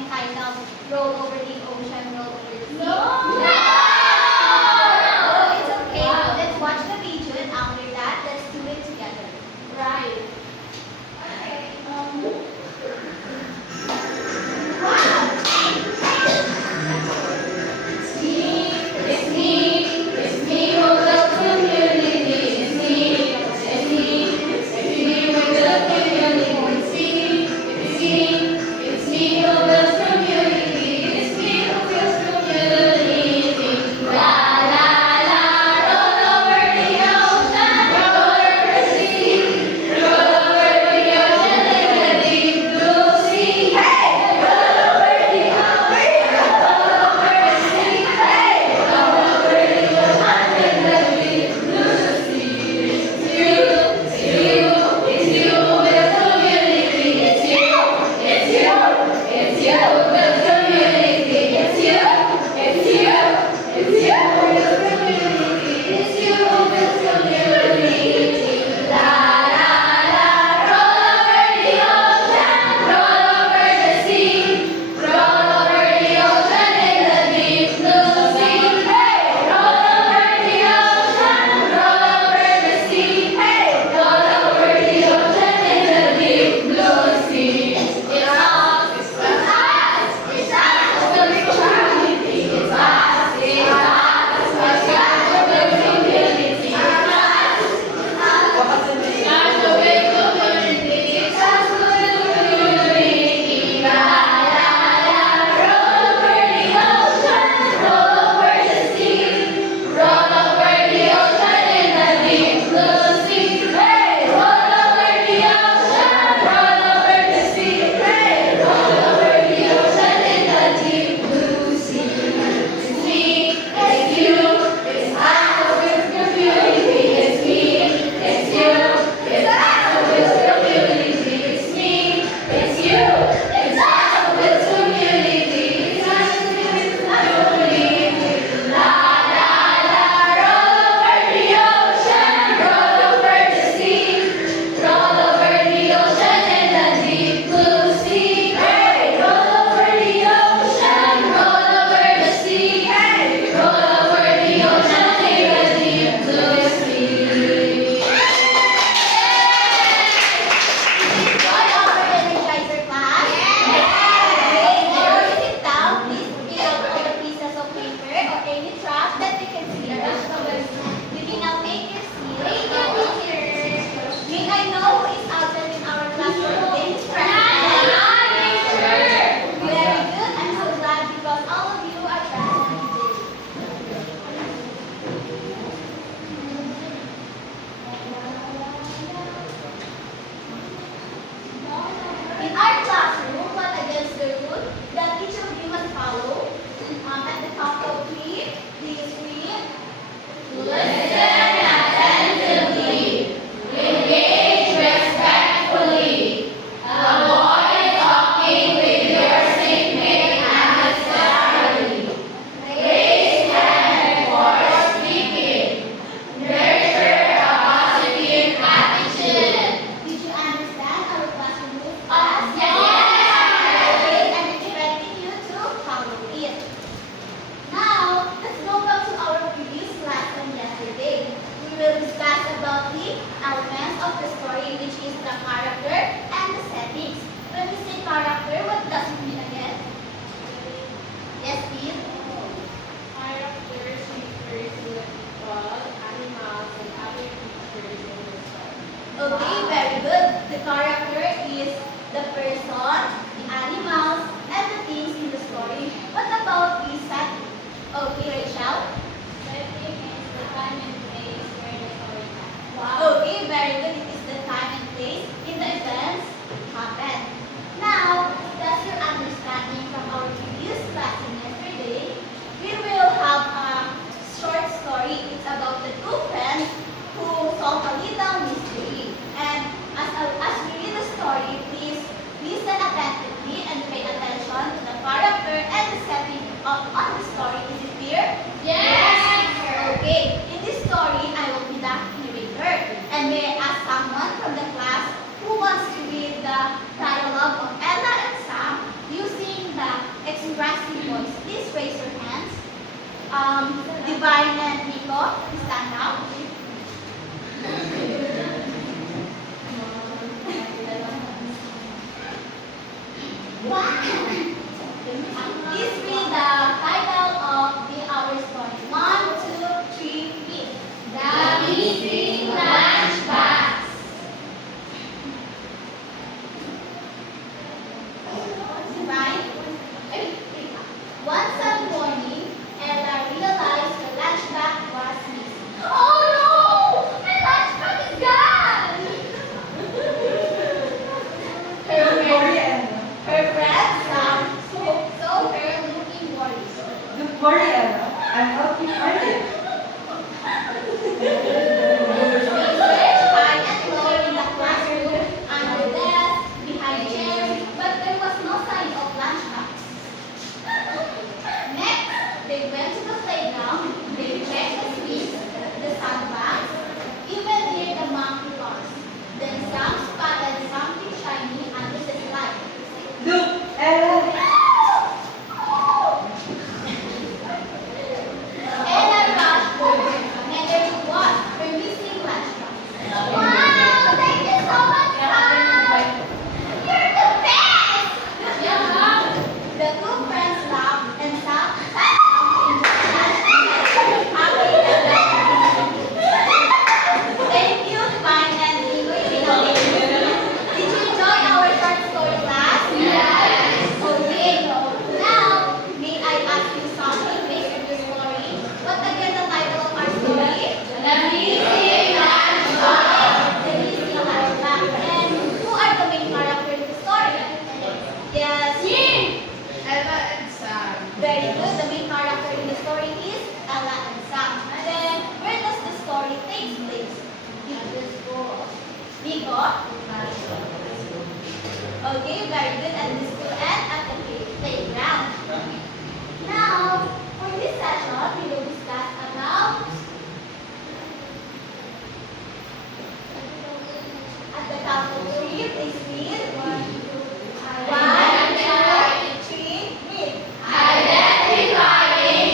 and kind of roll over the ocean, roll over the sea? No! Oh, it's okay. Let's watch the video and after that, let's do it together. Right. Okay. It's me who loves community. It's me with the community. It's me who loves community. It's me who feels community. La la la, roll over the ocean, roll over the sea, roll over the ocean in the deep blue sea. Hey, roll over the ocean, roll over the sea. Hey, roll over the ocean in the deep blue sea. It's you with community. It's you with community. It's you with community. It's you with community. La la la, roll over the ocean, roll over the sea, roll over the ocean in the deep blue sea. Hey, roll over the ocean, roll over the sea. Hey, roll over the ocean in the deep blue sea. It's us with community. It's us with community. It's us with community. La la la, roll over the ocean, roll over the sea, roll over the ocean in the deep blue sea. Hey, roll over the ocean, roll over the sea. Hey, roll over the ocean in the deep blue sea. It's me, it's you, it's us with community. It's me, it's you, it's us with community. It's me, it's you, it's us with community. It's us with community. La la la, roll over the ocean, roll over the sea, roll over the ocean in the deep blue sea. Hey, roll over the ocean, roll over the sea. Hey, roll over the ocean in the deep blue sea. Enjoy our Energizer class? Yes! Before you sit down, please pick up all the pieces of paper or any trash that you can see around. You can now make your seal. May I know who is absent in our classroom today? Very good. I'm so glad because all of you are present today. In our classroom, what against the rule that each of you must follow? At the top of three, please read. Listen attentively. Engage respectfully. Avoid talking with your seatmate unnecessarily. Raise hand before speaking. Nurture a positive attitude. Did you understand our classroom rules? Yes. Okay, I'm expecting you to follow it. Now, let's go back to our previous lesson yesterday. We will discuss about the elements of the story, which is the character and the settings. When we say character, what does it mean again? Yes, please. Characters refers to the people, animals, and other creatures in the story. Okay, very good. The character is the person, the animals, and the things in the story. What about the setting? Okay, Rachel. Setting is the time and place where the story happens. Okay, very good. It is the time and place in the events happen. Now, that's your understanding from our previous lesson yesterday. We will have a short story. It's about the two friends who solve a little mystery. And as we read the story, please listen attentively and pay attention to the character and the setting of the story. Is it clear? Yes! Okay. In this story, I will be the narrator. And may I ask someone from the class who wants to read the dialogue of Ella and Sam using the Divine and Nico, stand up. Wow! Please read the title of our story. 1, 2, 3, read. The Missing Lunchbox. Divine. One sun morning, Ella realized her lunchbag was missing. Oh no! My lunchbox is gone! Her friends saw her looking worried. Don't worry, Anna. I'll help you find it. They searched high and low in the classroom, under desks, behind chairs, but there was no sign of lunchbox. Next, they went to the playground. They checked the swings, the sandbags, even near the monkey bars. Then some spotted something shiny under the slide. Look, Ella. Ella rushed over, and there it was, her missing lunchbox. Wow! Thank you so much, Mom! You're the best! The two friends laughed and sat down in the lunch happy and thank you, Divine and Nico. Did you enjoy our short story class? Yes. Okay. Now, may I ask you something based on your story? What again the title of our story? The Missing Lunchbox. The Missing Lunchbox. And who are the main characters in the story? Yes. Ella and Sam. Very good. The main character in the story is Ella and Sam. Then, where does the story take place? In the school. Nico? Okay, very good. At the school and at the playground. Now, for this session, we will discuss about at the top of the tree, please read. 1, 2, 3, read. Identifying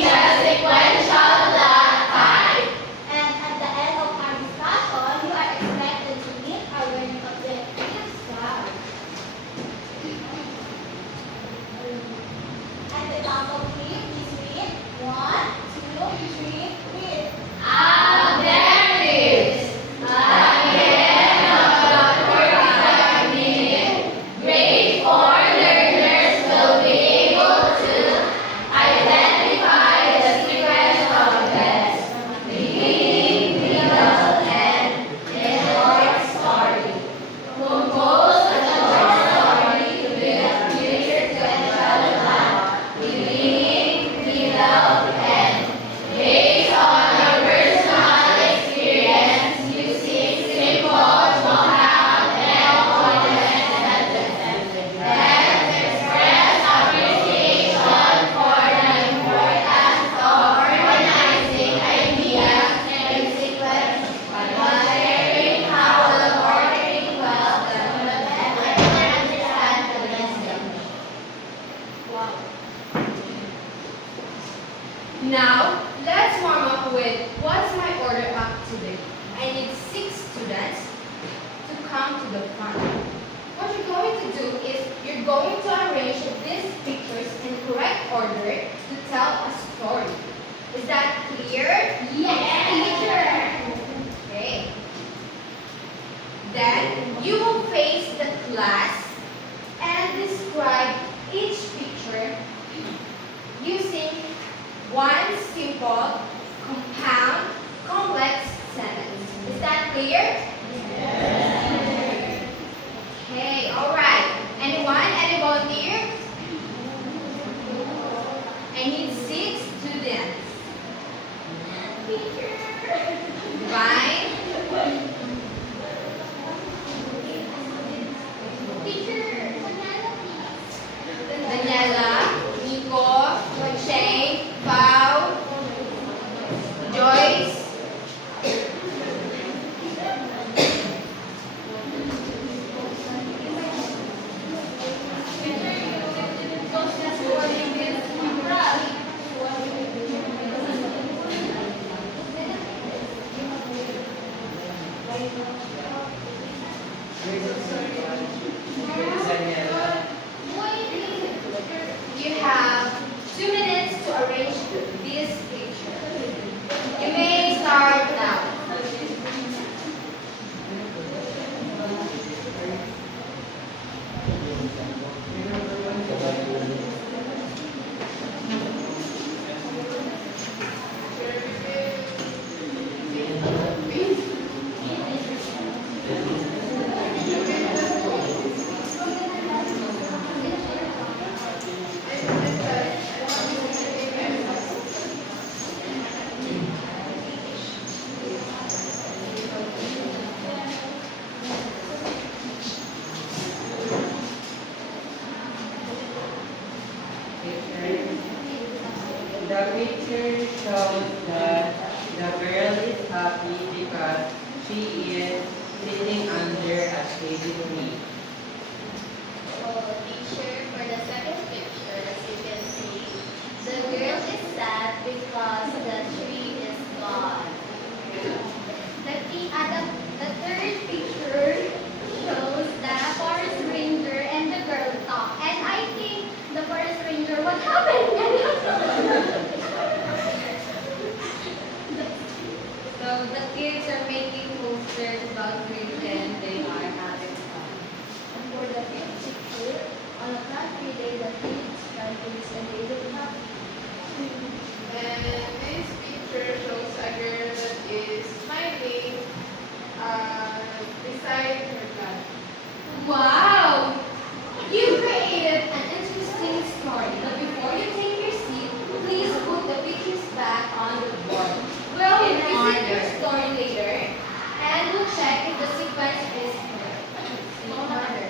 the sequential type. And at the end of our discussion, you are expected to meet our learning objectives. At the top of here, please read. 1, 2, 3, read. Objectives. Again, grade 4 learners will be able to identify the sequence of events, beginning, middle, end, in a short story. Compose a short story with a clear sequential plan, beginning, middle, end, based on your personal experience using simple vocab and complex sentences. Then express appreciation for the importance of organizing ideas in sequence by sharing how the ordering well developed and understand the lesson. Now, let's warm up with what's my order up today. I need 6 students to come to the front. What you're going to do is you're going to arrange these pictures in correct order to tell a story. Is that clear? Yes, teacher. Okay. Then you will face the class and describe each picture using one simple, compound, complex sentence. Is that clear? Okay, all right. Anyone? Any volunteer? I need 6 students. picture shows that the girl is happy because she is sitting under a shady tree. Oh, teacher, for the second picture, as you can see, the girl is sad because the tree is gone. The third picture shows the forest ranger and the girl talk. And I think the forest ranger, what happened? So the kids are making posters about grade 10. They are having fun. And for the fifth picture, on a country day, the kids try to listen they look happy. And this picture shows a girl that is smiling beside her class. Wow! You created an interesting story, but before you take your seat, please put the pictures back on the board. We'll In revisit your order. story later, and we'll check if the sequence is correct. In order.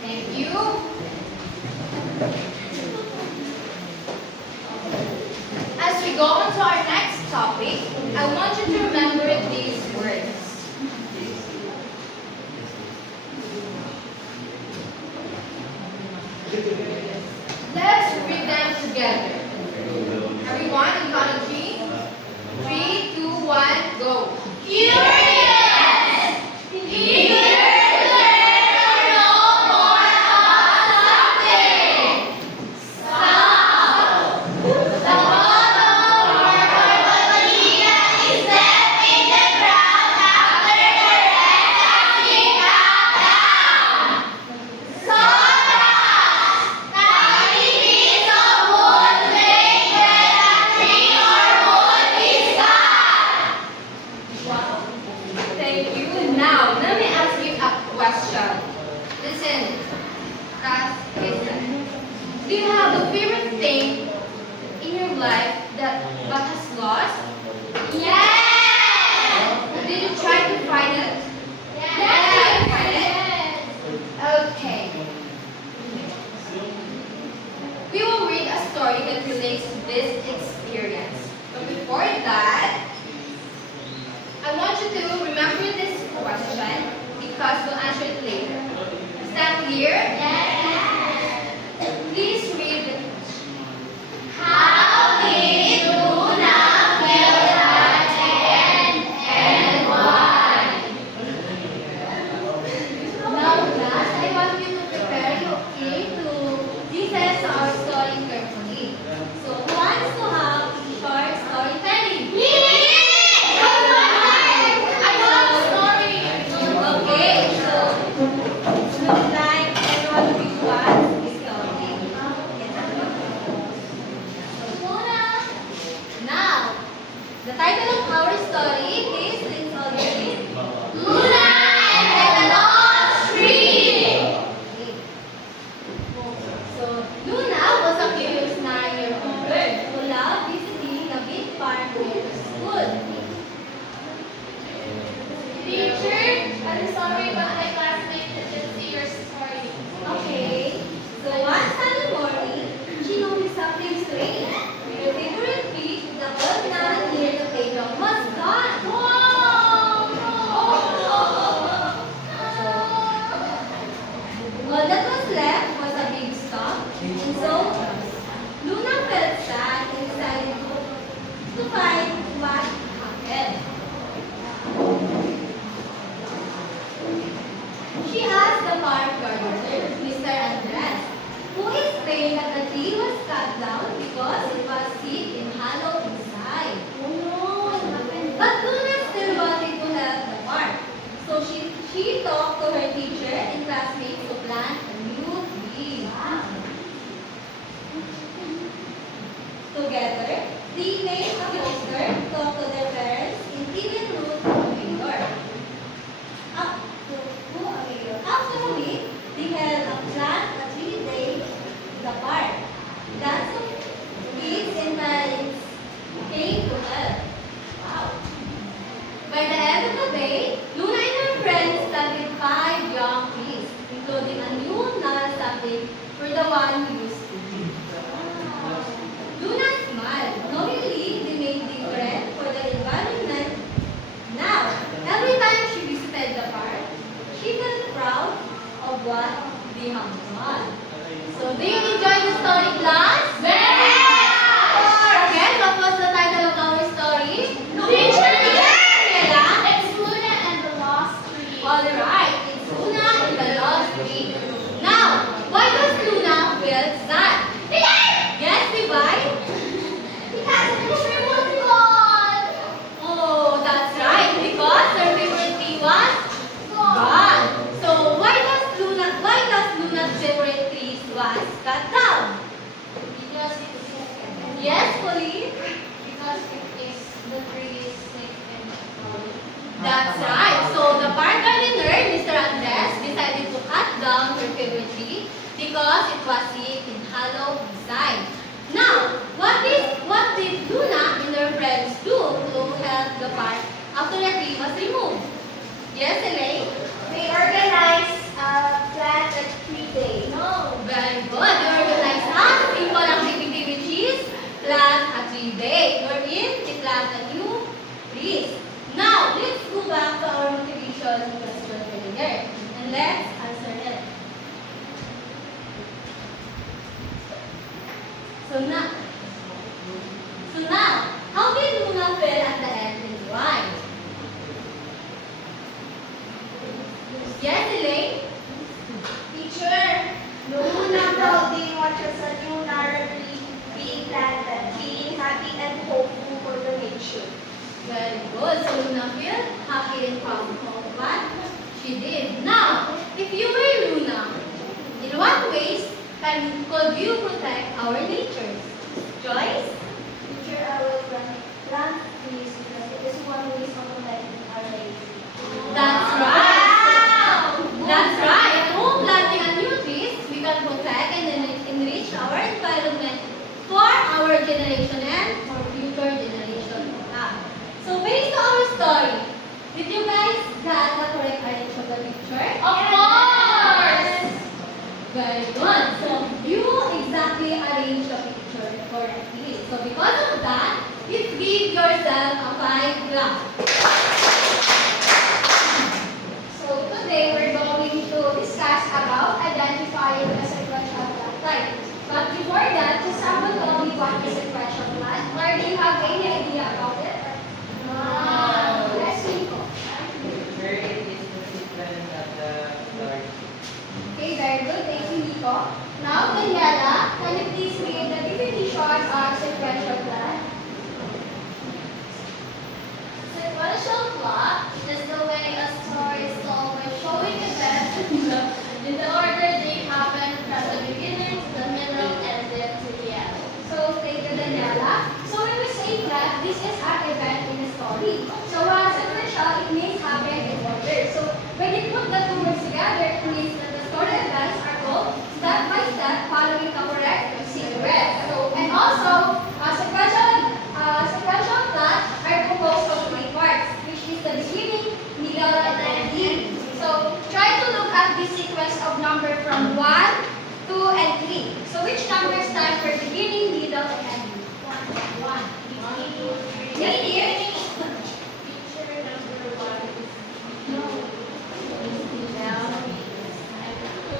Thank you. As we go on to our next topic, I want you to remember these words. Let's read them together. Everyone, in count of three. 3, 2, 1, go. Curious! Eager to learn or know more about something. Stop. The motto of our Barbalia is left in the ground after the rest has been cut down. Sawdust. 90 pieces of wood make when a tree or wood is cut. Wow. Thank you. Now, let me ask you a question. Listen, guys, listen. Do you have a favorite thing in your life that but has lost? Yes! Did you try to find it? Yes! Find it? Okay. We will read a story that relates to this experience. But before that, I want you to remember this question because we'll answer it later. Is that clear? Yes. Please read the question. How did Luna feel at the end and why? Now, class, I want you to prepare your ear to listen to our story carefully. So, who wants to have short storytelling? I want a story. Okay, so looks like everyone pick one story. Muna. Now, the title of our story is Luna and the Lost Tree. So, Luna was a curious 9-year-old girl who loved visiting the big park near the school. Teacher, I'm sorry, but my classmate didn't see your story. Okay. So one sunny morning, she noticed something strange. Her favorite fish, the old man near the playground, was gone. Whoa! All that was left was a big stump, and so Luna felt sad and decided to find what happened. She asked the park gardener, Mr. Andres, who explained that the tree was cut down because it was sick and hollow inside. Oh no, what happened? But Luna still wanted to help the park. So she talked to her teacher and classmates to plant a new tree. together, they make a poster, talk to their parents, and even root for a mayor. After a week, they held a plant a 3-day in the park. Lots of kids and parents came to help. Wow. By the end of the day, Luna and her friends planted 5 young trees, including a new null sapling for the one who used to be. Luna smiled, knowingly they made different for the environment. Now, every time she visited the park, she felt proud of what they have done. So, do you enjoy the story, class? Again, what was the title of our story? Teacher, Daniela? it's Luna and the Lost Tree. Alright, it's Luna and the Lost Tree. Now, why does Luna feel sad? Yes, Divine? Because the tree was gone. Oh, that's right, because her favorite tree was gone. So why does Luna's favorite tree was cut down? Because it is Yes, Pauline? because it is the tree is sick and That's right. So the park gardener, Mr. Andres, decided to cut down her favorite tree because it was sick and hollow inside. Now, what did Luna and her friends do to help the park after the tree was removed? Yes, Elaine? they organized a plant a tree day. No, very good. They organized a simple activity which is plant a tree day. Wherein they plant a new trees. Now, let's go back to our motivation question earlier. And let's answer it. So now, how did Luna feel at the end and why? Yes, Elaine? Teacher, Luna proudly watches a new narrow tree being planted, being happy and hopeful for the nature. Very good. So Luna feel happy and proud of what she did. Now, if you were Luna, in what ways could you protect our nature? Joyce? Teacher, I will plant trees because it is one way of protecting our nature. That's right. That's right. At home, planting a new trees, we can protect and enrich our environment for our generation and for future generations to come. So based on our story, did you guys get the correct arrangement of the picture? Of course! Very good. So you exactly arranged the picture correctly. So because of that, please give yourself a 5 clap. So today we're going to discuss about identifying the sequential plot type. But before that, just someone tell me what is sequential plot? Or do you have any idea about it? Let's see. Where it is the sequence of the story. Okay, very good. Thank you, Nico. Now, Daniela, can you please read the definition of sequential plot? Sequential plot is the way a story is told by showing events in the order they happen from the beginning to the middle and then to the end. So, thank you, Daniela. So, when we say that this is an event in a story, so sequential, it means happen in order. So, when you put the two words together, it means that the story events are told step by step following the correct sequence. So, and also, sequential plot are composed of 3 parts, which is the beginning, middle, and end. So, try to look at this sequence of number from 1, 2, and 3. So, which number stand for beginning, middle, and end? 1. Yes, dear? Teacher number 1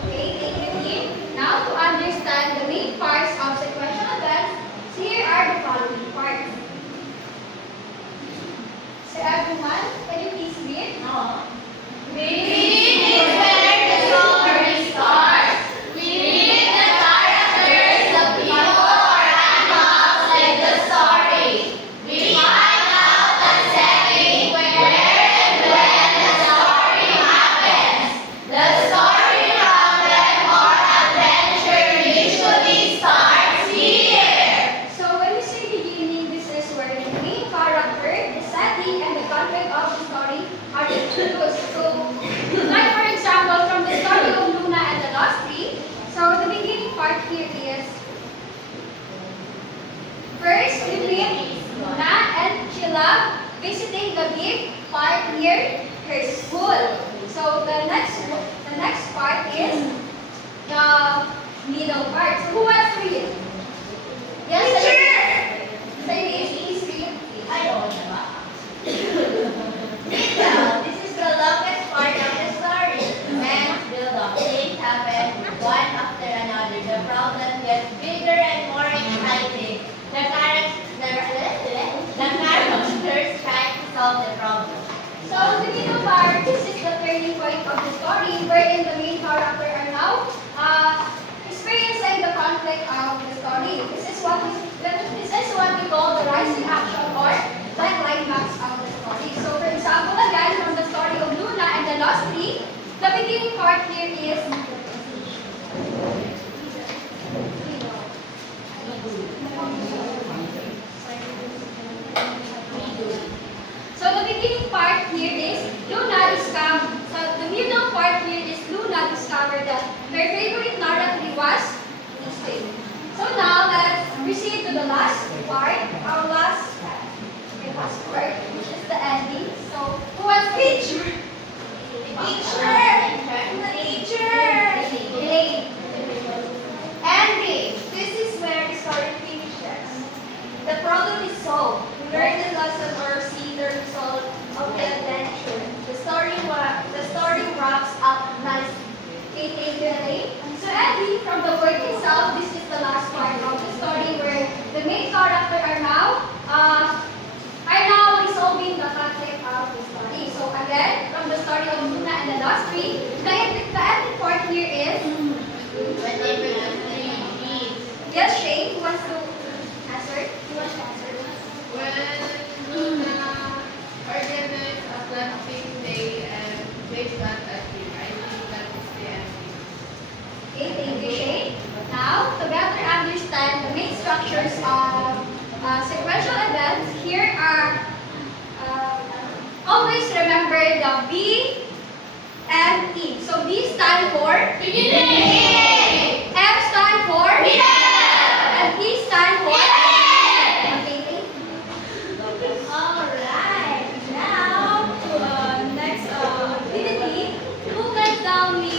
Okay, thank you, team. Now, to understand the main parts of sequential events, here are the following parts. So, everyone, can you please read? Beginning is where the story starts. We meet the characters, the people or animals in the story. We find out story wherein the main character are now experiencing the conflict of the story. This is what we call the rising action or the climax of the story. So for example, again, from the story of Luna and the Lost Tree, the beginning part here is so the beginning part here is Luna discovered. So the middle part here is Luna discovered that her favorite narrative was Easting. So now let's proceed to the last part. Our last part, which is the ending. So who was teacher? Teacher. Elaine. Ending. This is where the story finishes. The problem is solved. We learn the lesson or see the result of the adventure. The story wraps up nicely. Okay, thank you, Elaine. So Abby, from the work itself, this is the last part of the story where the main character are now resolving the conflict of the story. So again, from the story of Luna and the Lost Tree, the ending part here is yes, Shane, who wants to answer? Who wants to answer? When Luna organized a planting day and they plant a tree, I think that is the ending. Okay, thank you, Shane. Now, to better understand the main structures of sequential events, here are always remember the B and E. So B stand for Beginning. M stand for and E stand for okay, thank you. Alright, now to next activity. Who can tell me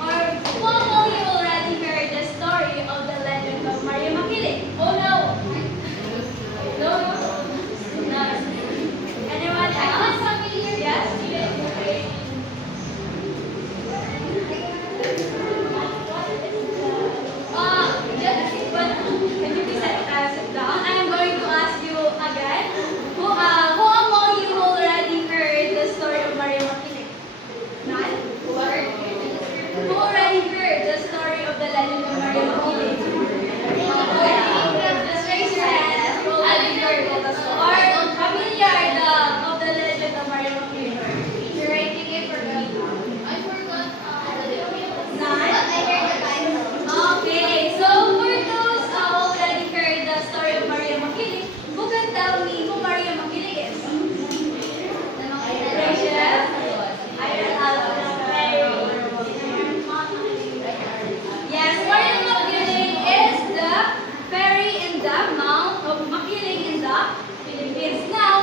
or who among you already heard the story of the legend of Maria Makiling? Oh no! No. Anyone else? Yes? But can you please sit down? I am going to ask you again. Who among you already heard the story of Maria Makiling? None? Who already heard the story of the legend of Maria Makiling? Just raise your hand if you already heard of the story. Or familiar of the legend of Maria Makiling? You're writing it for me. I forgot. None? Okay, so for those who already heard the story of Maria Makiling, who can tell me who Maria Makiling is? Rachel? Iron Yes, Maria Makiling is the fairy in the Mount of Makiling in the Philippines. Now,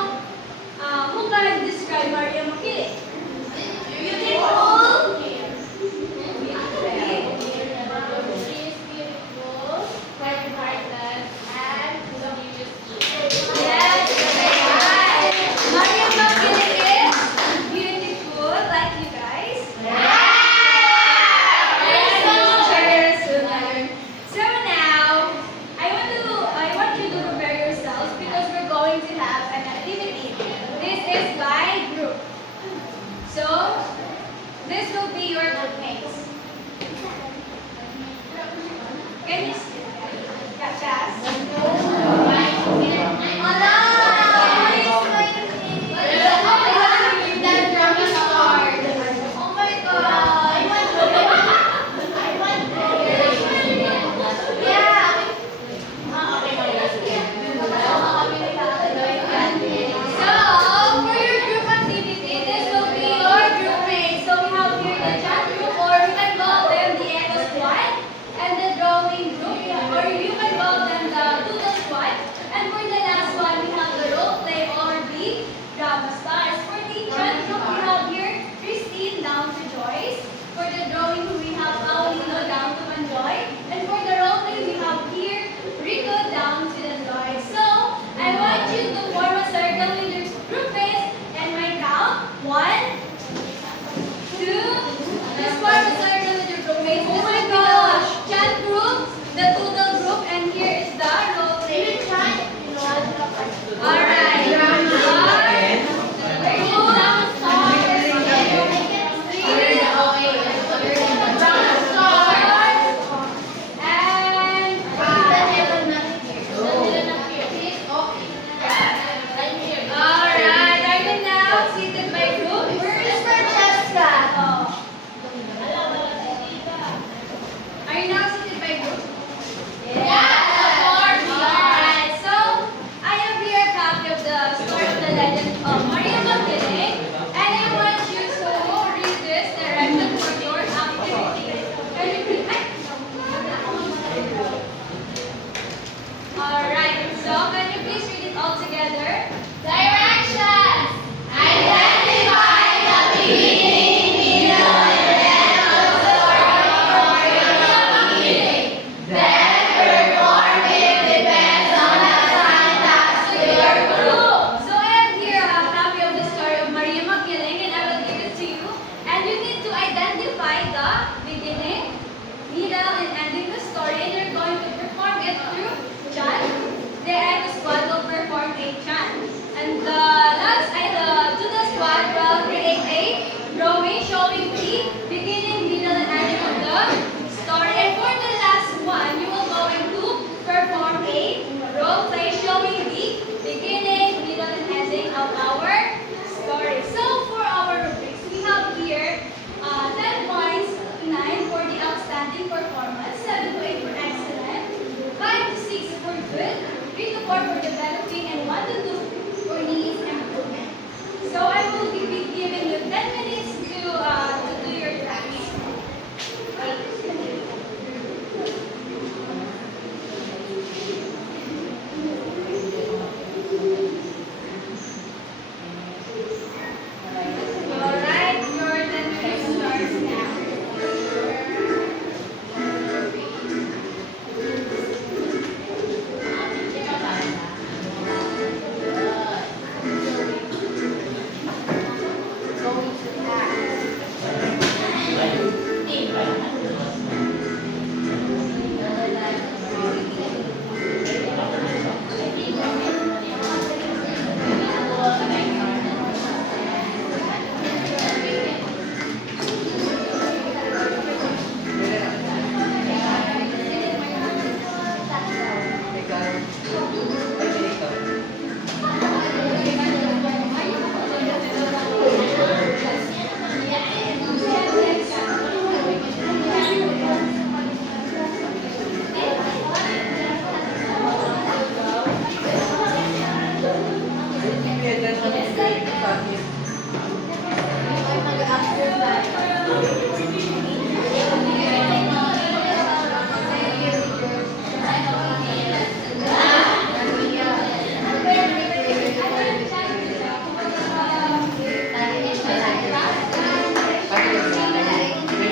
who can describe Maria Makiling? Beautiful. She is beautiful, very heartless, and mischievous. Yes, right. Maria Makiling is beautiful, like you guys. Yes, teachers. So now, I want you to prepare yourselves because we're going to have an activity. This is by group. So, this will be your groupmates. Can you Oh my God! So, for your group activity, this will be your group mates. So, we have here the chat group, or we can call them the Echo Squad, and the drawing group, or you can call them the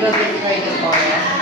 will destroy the forest.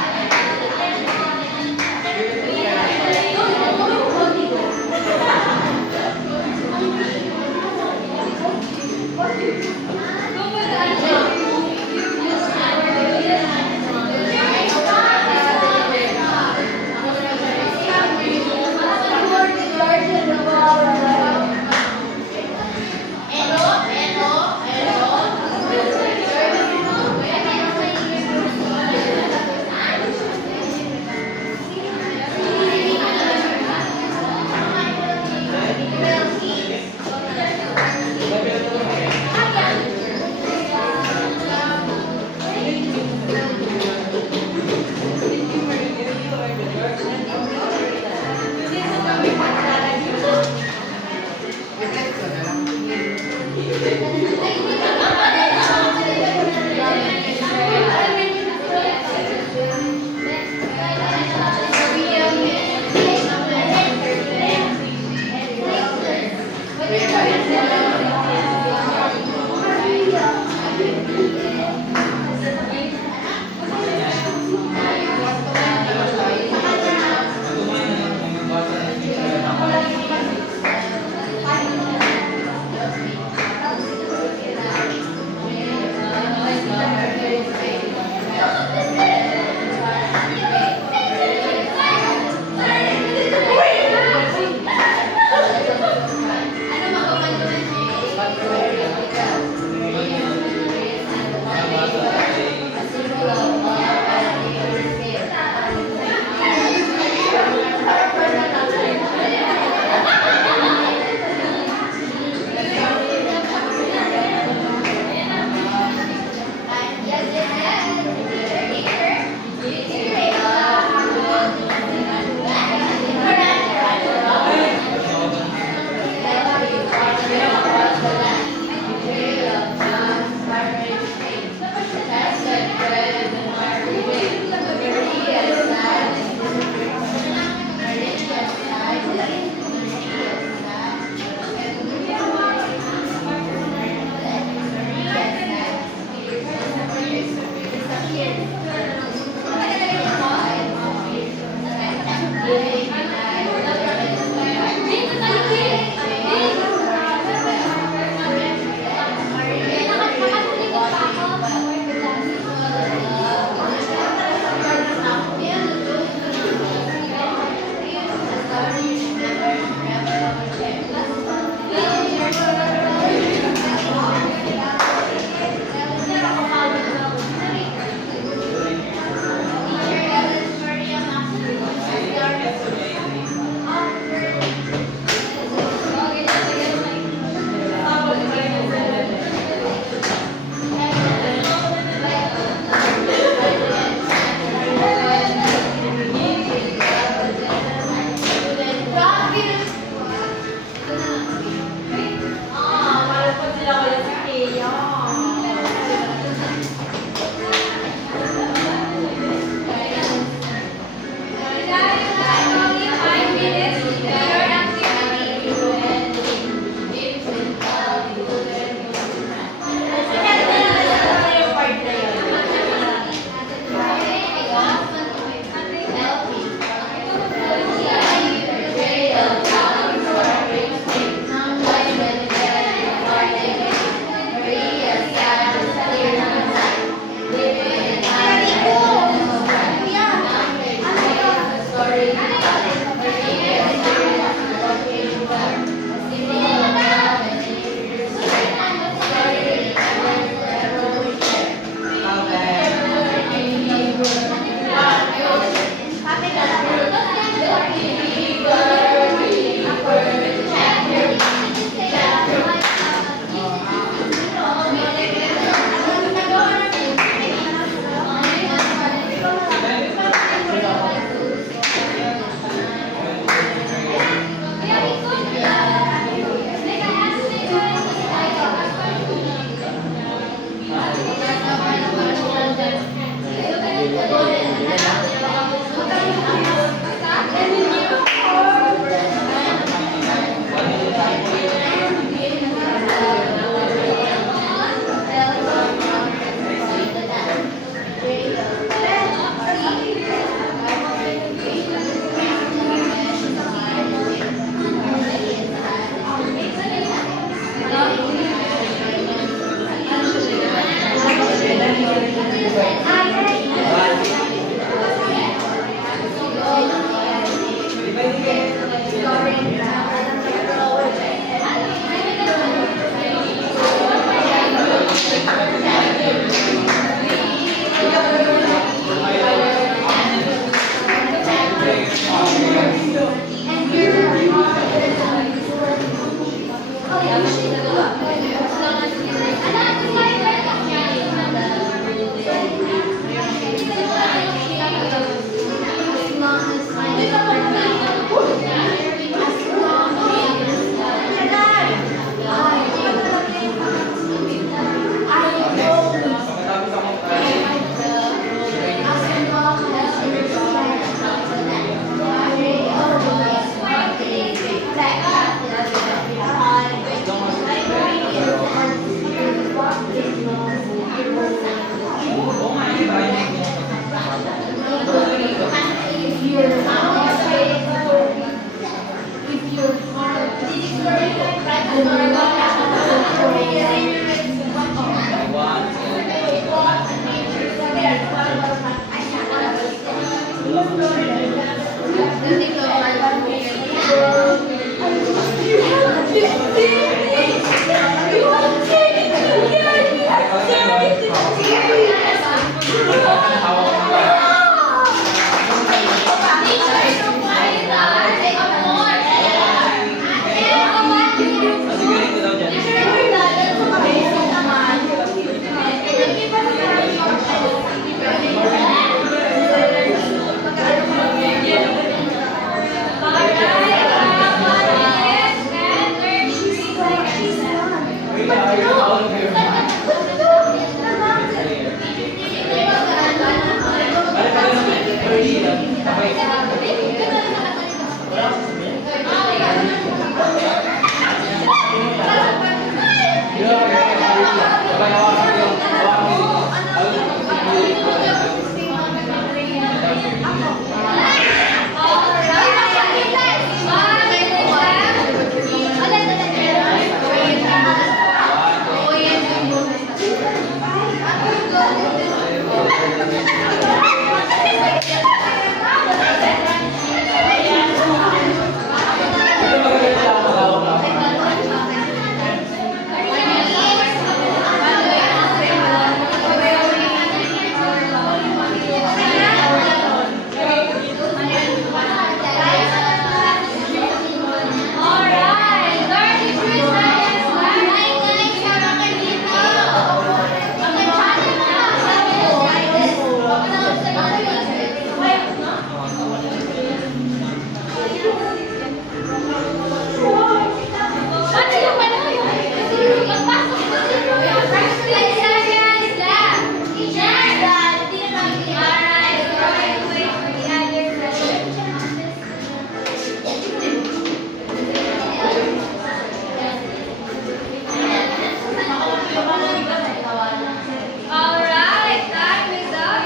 Alright, time is up.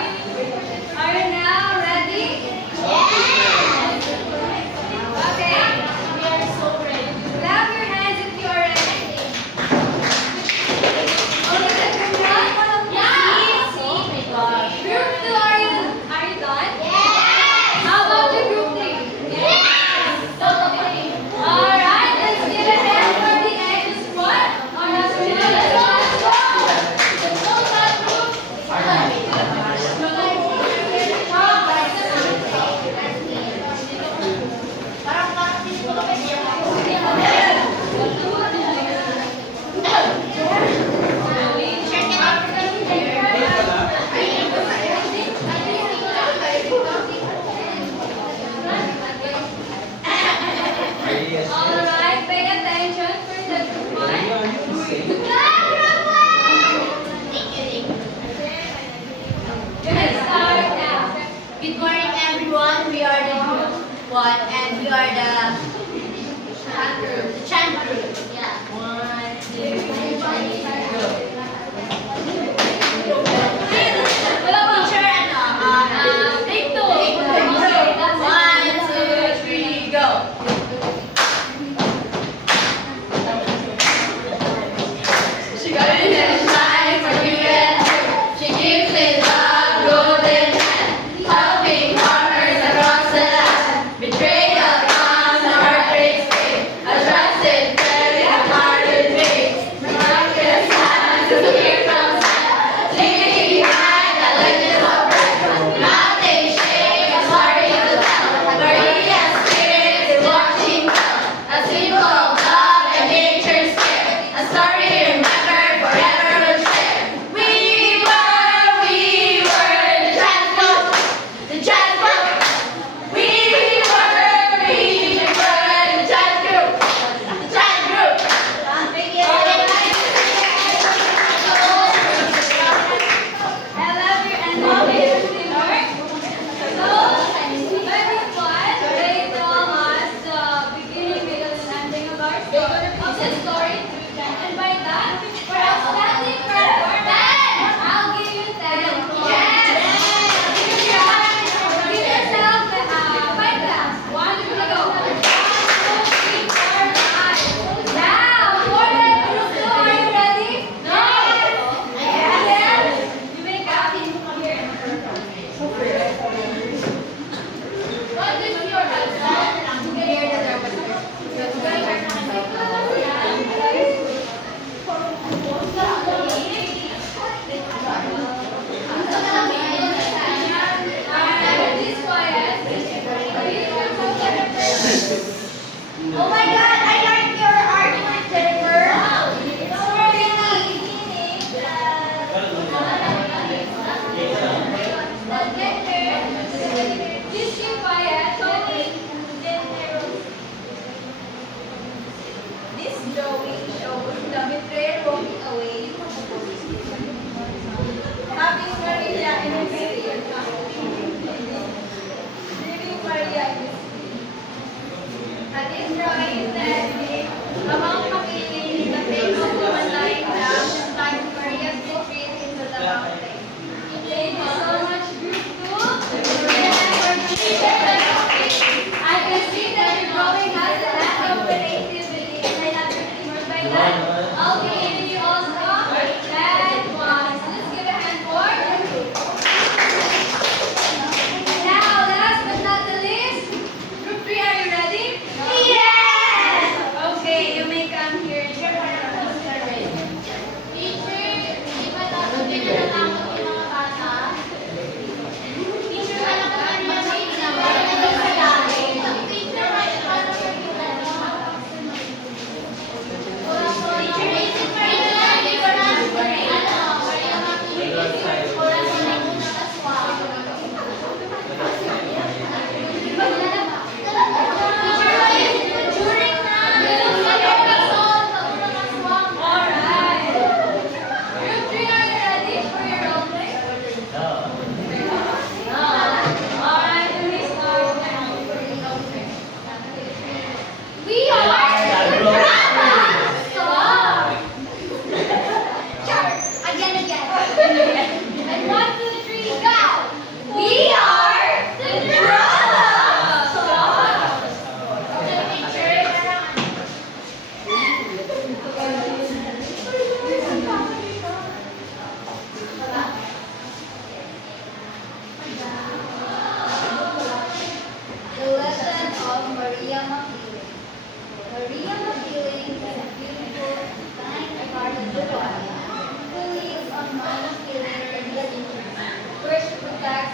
Are you now ready? Okay. We are so ready. Clap your hands if you are ready. Okay, group one. Yeah. Oh my gosh. Group two, are you done? Yes. How about the group three? Yes. Okay. Alright, let's give a hand for the egg squad. Let's go. Alright, pay attention for the group one. You can start now. Good morning, everyone. We are the group one, and we are the chant group. Yeah. 1, 2, 3, go. Teacher, Take two. take two. Okay, that's it. 1, 2, 3, go. She got it in shine for you and her. She gives it a golden hand, helping farmers across the land. Betrayal comes, heartbreaks fade, a trusted friend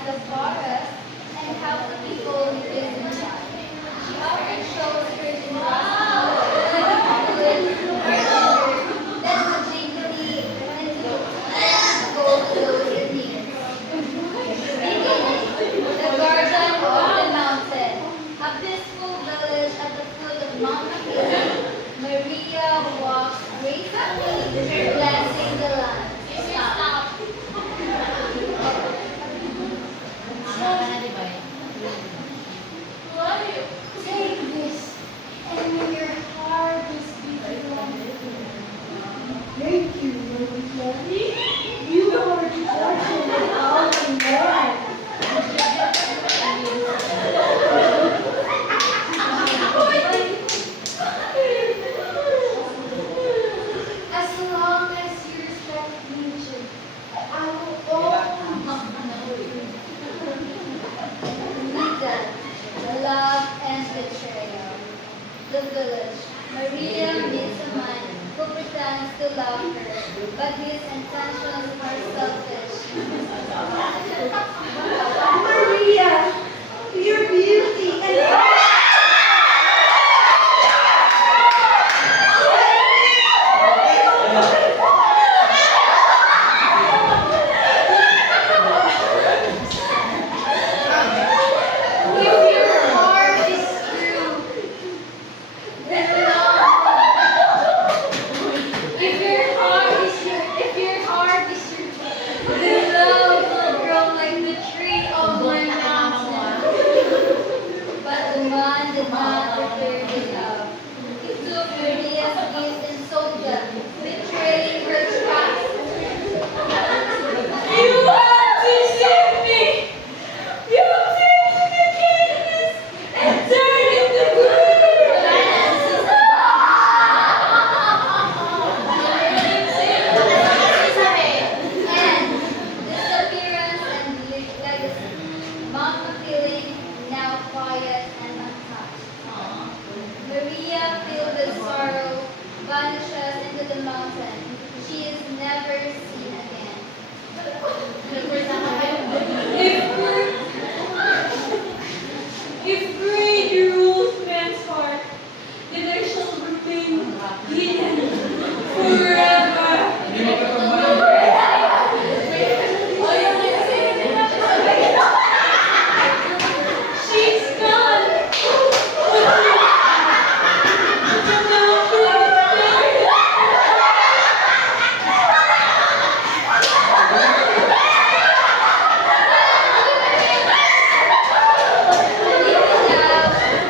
the forest and help the people live in it. She often shows her generosity that magically go to those in need. The Garden of the Mountain, a peaceful village at the foot of Mount Makiling. Maria walks gracefully, blessing the land. Stop. Take this, and may your harvest be plentiful. Thank you, Maria. You are the fortune of all the Lord. As long as you respect nature, I will always Rita, love and betrayal. The village. Maria meets a man who pretends to love her, but his intentions are selfish. Maria, your beauty and If your heart is true, then love. If your heart is your, then love will grow like the tree of my mountain. But the man did not prepare the love. He took Maria's gifts and sold them, betraying her trust. You want to save me! You take the kindness and turn it to And disappearance and legacy. Mount Makiling, now quiet and untouched. Maria, filled with sorrow, vanishes into the mountain. She is never seen again. If greed rules man's heart, then I shall remain hidden forever. She's gone.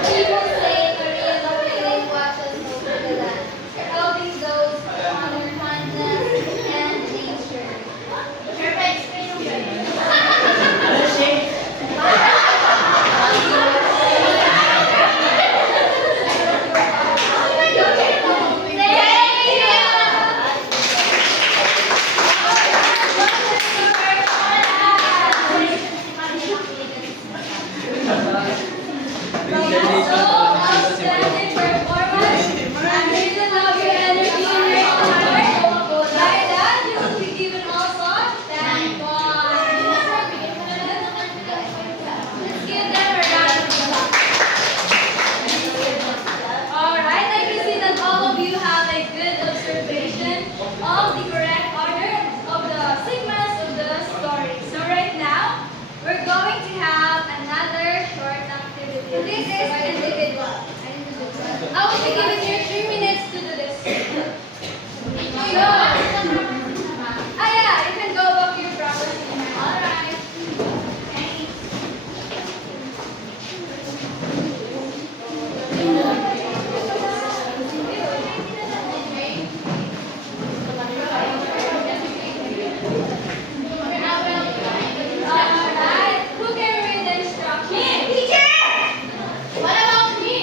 People say Maria Makiling watches over the land, helping those who honor kindness and nature. Outstanding performance. I'm here to love your energy and your heart. By that, you will be given also. Thank God. Let's give them a round of applause. Alright, I can see that all of you have a good observation of the correct order of the segments of the story. So right now, we're going to have another short activity. This is individual. I will be giving you 3 minutes to do this. So, yeah, you can go back to your proper segment. Alright. Alright, who can read the instructions? Teacher! What about me?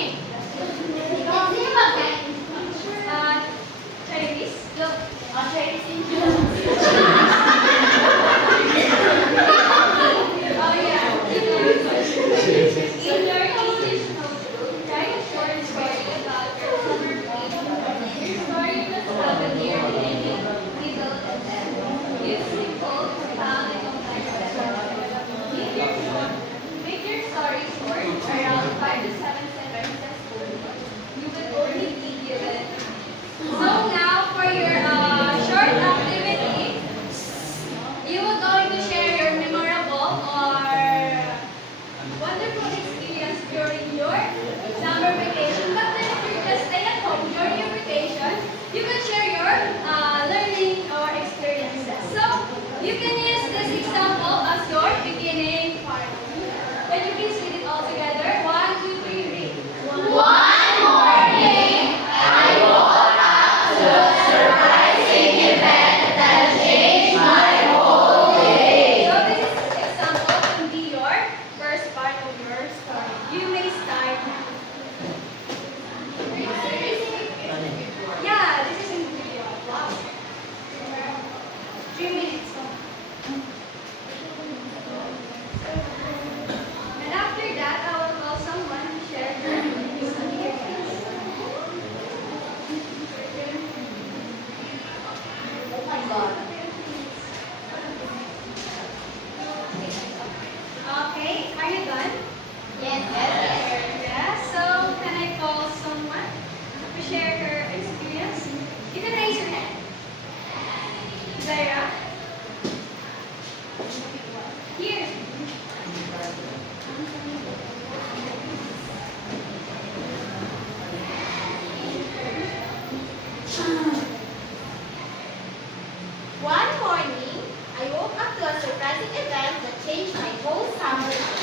Are you done? Yes. Yeah, so can I call someone to share her experience? You can raise your hand. Zaira? Here. One morning, I woke up to a surprising event that changed my whole summer day.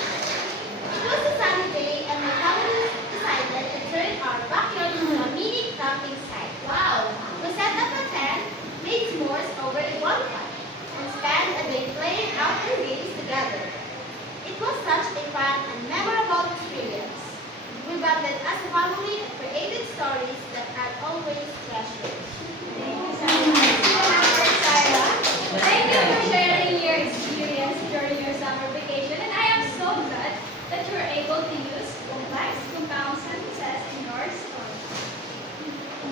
It was a sunny day and my family decided to turn our backyard into a mini camping site. Wow! We set up a tent, made s'mores over a bonfire, and spent a day playing outdoor games together. It was such a fun and memorable experience. We bonded as a family and created stories that are always treasured. Thank you for sharing your experience during your summer vacation, and I am so glad that you were able to use complex compound sentences in your story.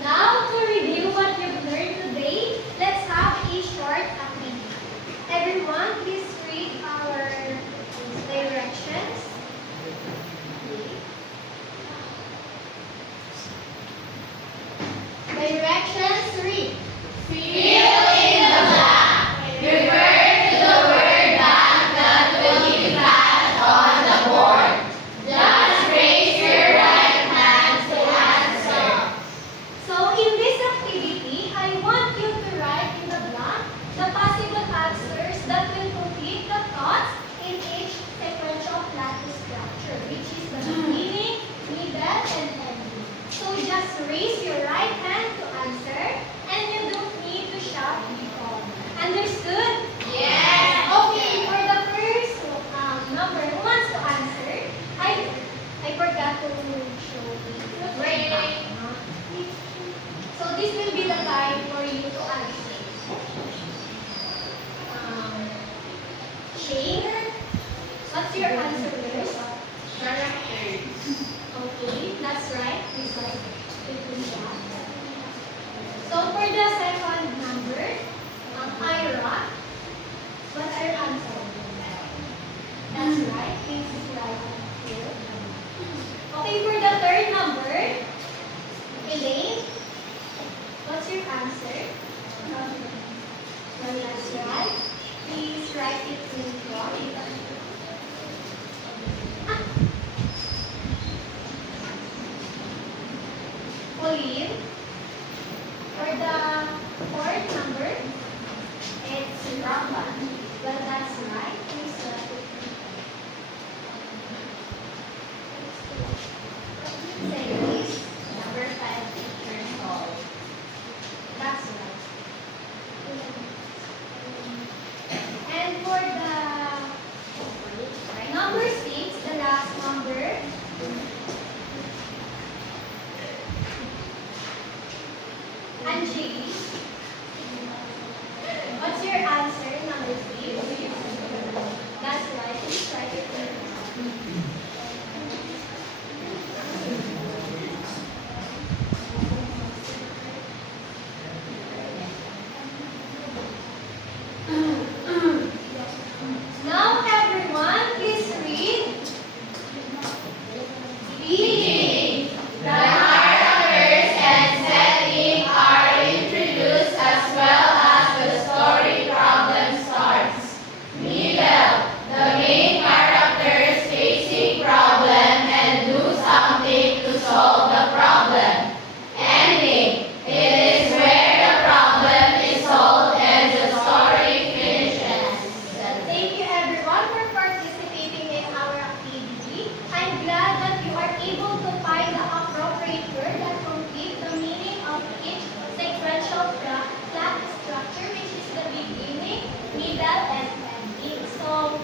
Now, to review what you've learned today, let's have a short activity. Everyone, please read our directions. Directions read. So, in this activity, I want you to write in the blank the possible answers that will complete the thoughts in each sequential Plato structure, which is the beginning, middle, and ending. So, just raise your right hand to answer, and you don't need to shout before. Understood? Yes. Okay, for the first number who wants to answer, I forgot to show the Great. So this will be the time for you to answer. Shane, what's your answer first? Okay, that's right. Please write between that. So for the second number, Ira, what's your answer? That's right. Please write here. Okay, for the third number, Elaine, what's your answer? Well, that's right. Please write it in drawing. Pauline, for the fourth number, it's Ramba. Well, that's right. Please write it. Say please. Number 5, pictures all. That's right. And for the number 6, the last number, Anjali, what's your answer, number 6? That's right. Please write it in. Now, everyone, please read. Reading. Thank you everyone for participating in our activity. I'm glad that you are able to find the appropriate word that complete the meaning of each sequential class structure, which is the beginning, middle, and ending. So,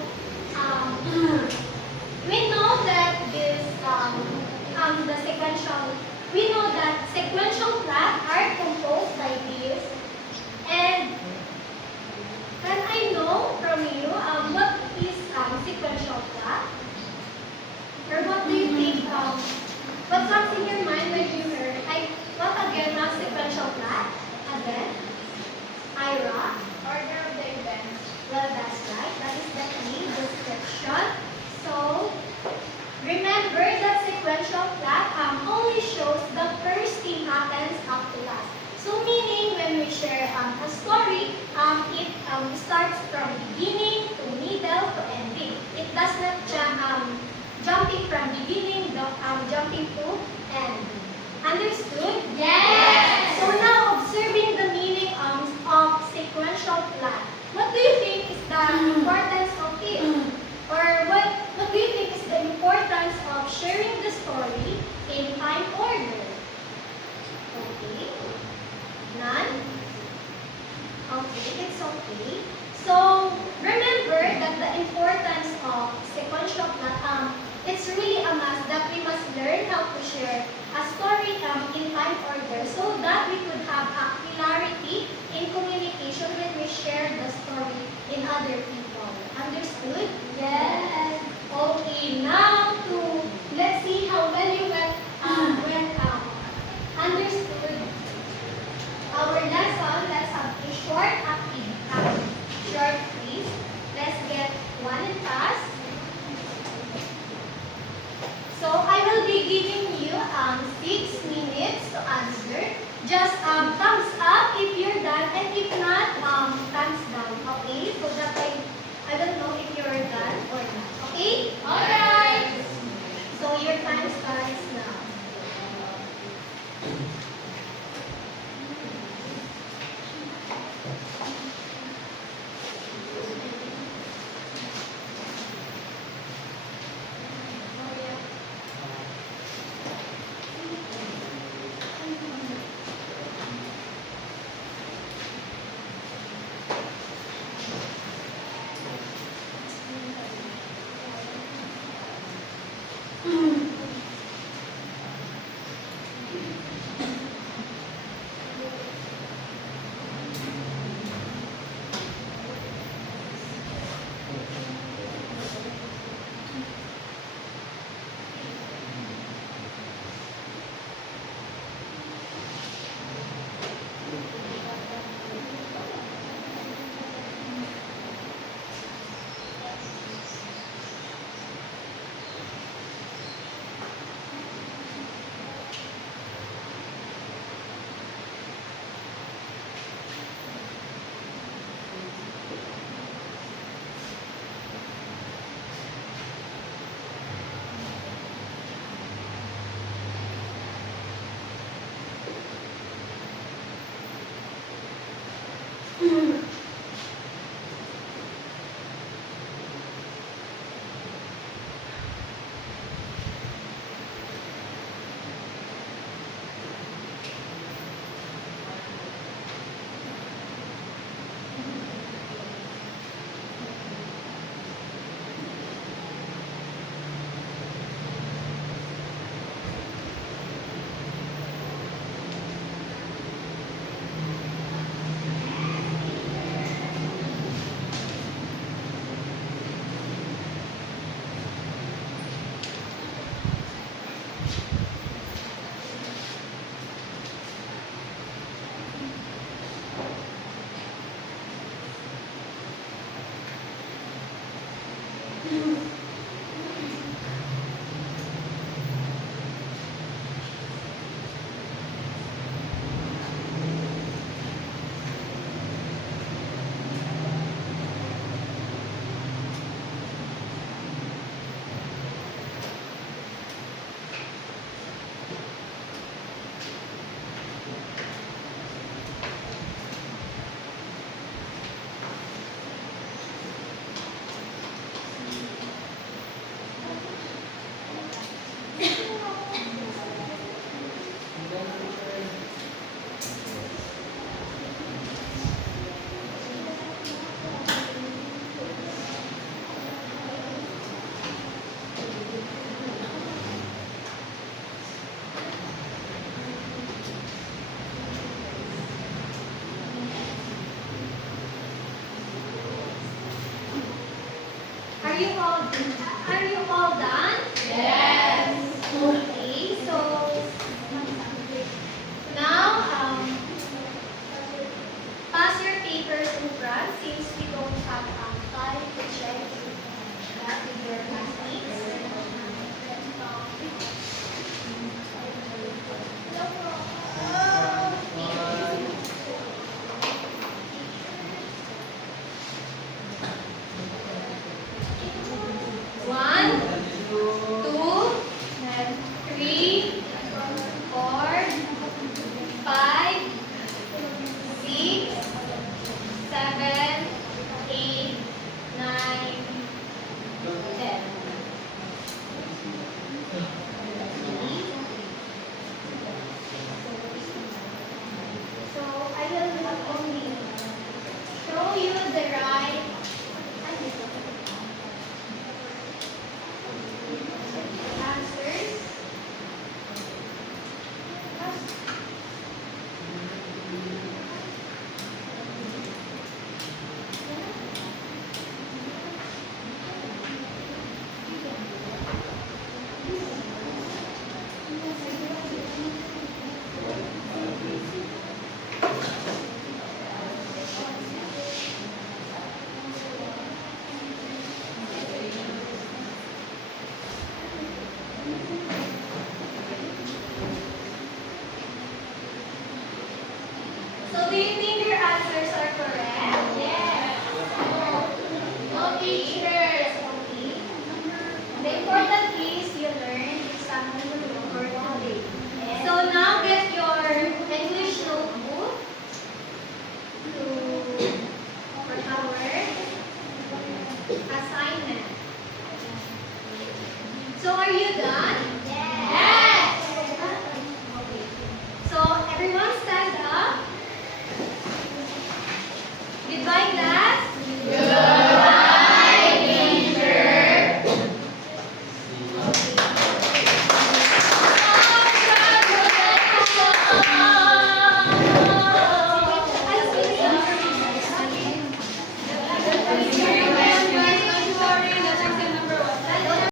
we know that we know that sequential class are composed by these, and can I know from you what is sequential class? Or what do you think, what comes in your mind when you heard, what again now sequential class? Again? Ira? Order of the events. Well, that's right. That is the key description. So, just not jumping from beginning, jumping to end. Understood? Yes. So now, observing the meaning of sequential plot, what do you think is the importance of it? Or what do you think is the importance of sharing the story in time order? Okay. None? Okay, it's okay. So, remember that the importance of sequential plot, it's really a must that we must learn how to share a story in time order so that we could have a clarity in communication when we share the story in other people. Understood? Yes. Okay, now let's see how well you understood our lesson. Let's have a short activity. Short quiz. Let's get one and pass. So I will be giving you 6 minutes to answer. Just thumbs up if you're done, and if not, thumbs down. Okay? So that I don't know if you're done. Are you done?